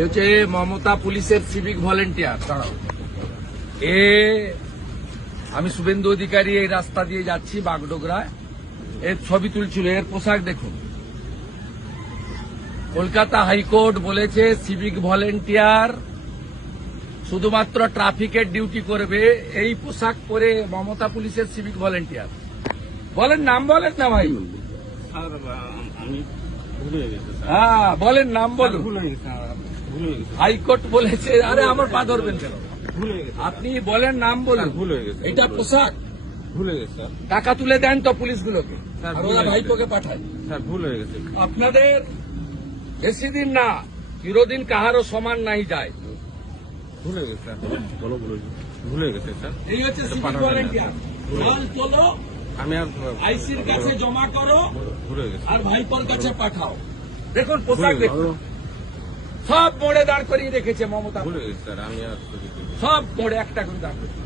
এ হচ্ছে মমতা পুলিশের civic volunteer. দাঁড়াও, আমি শুভেন্দু অধিকারী এই রাস্তা দিয়ে যাচ্ছি বাগডোগরায়, এর ছবি তুলছিল। এর পোশাক দেখুন। কলকাতা হাইকোর্ট বলেছে সিভিক ভলেন্টিয়ার শুধুমাত্র ট্রাফিকের ডিউটি করবে। এই পোশাক পরে মমতা পুলিশের সিভিক ভলেন্টিয়ার। বলেন নাম, বলেন না ভাই। স্যার আমি ভুলে গেছি স্যার। হ্যাঁ বলেন নাম বলুন। ভুলে গেছি স্যার, ভুলে গেছি, হাইকোর্ট বলেছে। আরে আমার পা ধরবেন কেন? ভুলে গেছি, আপনি বলেন নাম বলুন। ভুল হয়ে গেছে, এটা পোশাক। ভুলে গেছি স্যার। টাকা তুলে দেন তো পুলিশগুলোকে, স্যার, আর ভুল ওরা হয়ে ভাইপোকে পাঠায়। স্যার ভুল হয়ে গেছে, আপনাদের বেশি দিন না, চিরদিন কাহারও সমান নাই যায়। ভুল হয়ে গেছে স্যার। বলো ভুলে গেছে স্যার। এই হচ্ছে সিভিক পাঠাবেন না। ভলেন্টিয়ার। মাল তোলো, আমি আর আইসির কাছে জমা করো, ভুলে গেছি। আর ভাইপোর কাছে পাঠাও। দেখুন পোশাক দেখুন, সব মোড়ে দাঁড় করিয়ে রেখেছে মমতা। ভুলে গেছি স্যার, আমি আর সব মোড়ে একটা করে দাঁড় করিয়ে।